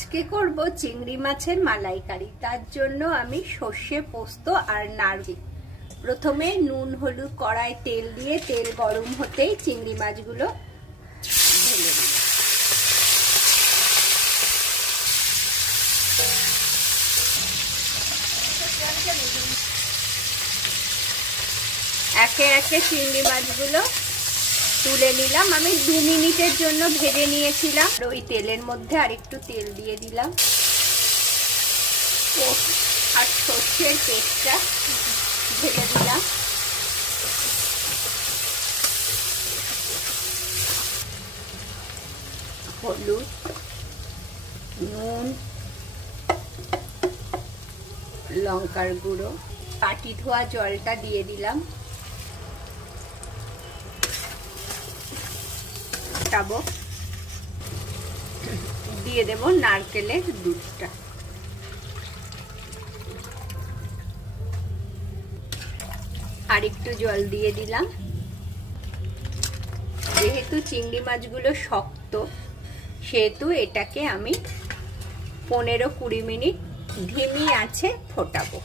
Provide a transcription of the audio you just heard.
আজকে করব চিংড়ি মাছের মালাইকারি। তার জন্য আমি সর্ষে পোস্ত আর নারকেল, প্রথমে নুন হলুদ কড়াই তেল দিয়ে তেল গরম হতেই চিংড়ি মাছগুলো ঢেলে দিই। একে একে চিংড়ি মাছগুলো তুলে নিলাম। আমি 2 মিনিটের জন্য ভেজে নিয়েছিলাম। ওই তেলের মধ্যে আরেকটু তেল দিয়ে দিলাম আর সর্ষের পেস্টটা ঢেলে দিলাম। হলুদ, নুন, লঙ্কার গুঁড়ো, বাটি ধোয়া জলটা দিয়ে দিলাম। দিয়ে দেব নারকেলের দুধটা। আর একটু জল দিয়ে দিলাম। যেহেতু চিংড়ি মাছগুলো শক্ত, সেহেতু এটাকে আমি 15-20 মিনিট ধিমি আঁচে ফোটাবো।